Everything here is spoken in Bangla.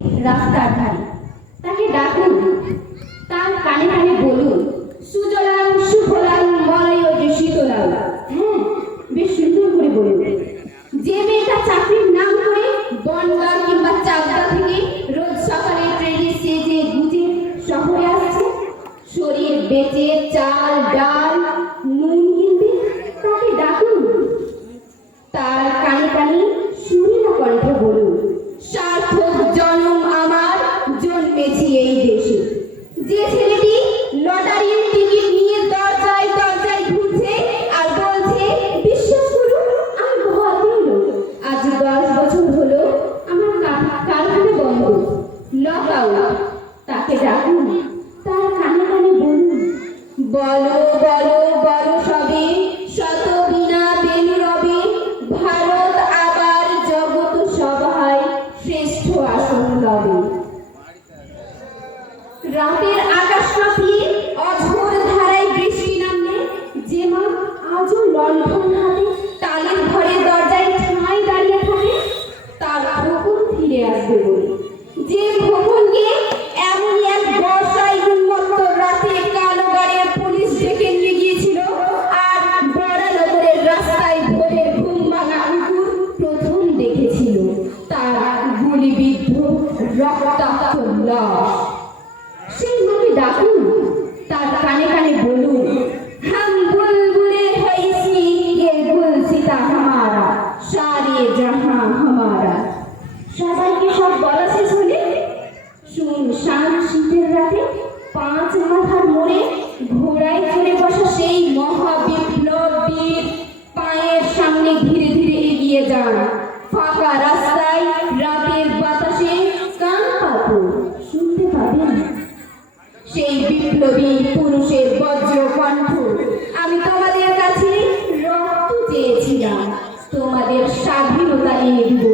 রাস্তার ধারে, তাকে ডাকুন, তার কানে কানে বলুন, সুজলাং সুফলাং মলয়জ শীতলাং। হ্যাঁ, বেশ সুন্দর করে বলুন। যে মেয়েটা চাকরির নাম করে বনগাঁ কিংবা চাকদা থেকে রোজ সকালে ট্রেনে সেজে গুজে শহরে আসছে, শরীর বেচে চাল ডাল নুন কিনবে, তাকে ডাকুন, তার কানে কানে সুরেলা কণ্ঠে বলুন, সার্থক জনম আমার জন্মেছি এই দেশে। যে ছেলেটি লটারির টিকিট নিয়ে দরজায় দরজায় ঘুরছে আর বলছে, বিশ্বাস করুন আমি ভদ্র লোক, আজ 10 বছর হলো আমার কারখানা বন্ধ, লক আউট, তাকে ডাকুন, তার কানে কানে বলুন, বলো বলো বলো সবে, শত বিনা বেনু রবে, ভারত আবার জগৎ সভায় শ্রেষ্ঠ আসন লবে। রাতের আকাশ কাঁপিয়ে অঝোর ধারায় বৃষ্টি নামলে যে মা আজও লণ্ঠন হাতে টালির ঘরের দরজায় ঠাঁই দাঁড়িয়ে থাকে, তার ভোগন ফিরে আসবে বলে, যে ভোগনকে এমনই এক বর্ষায় উন্মত্ত রাতে কালো গাড়ির পুলিশ ডেকে নিয়ে গিয়েছিল আর বড়ানগরের রাস্তায় ভোরের ঘুম ভাঙা কুকুর প্রথম দেখেছিল তার গুলিবিদ্ধ রক্তাক্ত লাশ। সেই মাকে ডাকুন, তার কানে কানে বলুন, হাম বুলবুলে হইছি ये गुलसिता हमारा सारे जहां हमारा। সবাইকে সব বলা শেষ হলে শুনশান শীতের রাতে 5 মাথার মোড়ে ঘোড়ায় চড়ে বসা সেই মহাবিপ্লবীর পায়ের সামনে ধীরে ধীরে এগিয়ে যান। ফাঁকা রাস্তায় রাতের বাতাসে কান পাতুন, শুনতে পাবেন সেই বিপ্লবী পুরুষের বজ্র কণ্ঠ, আমি তোমাদের কাছে রক্ত চেয়েছিলাম, তোমাদের স্বাধীনতা এনে দিব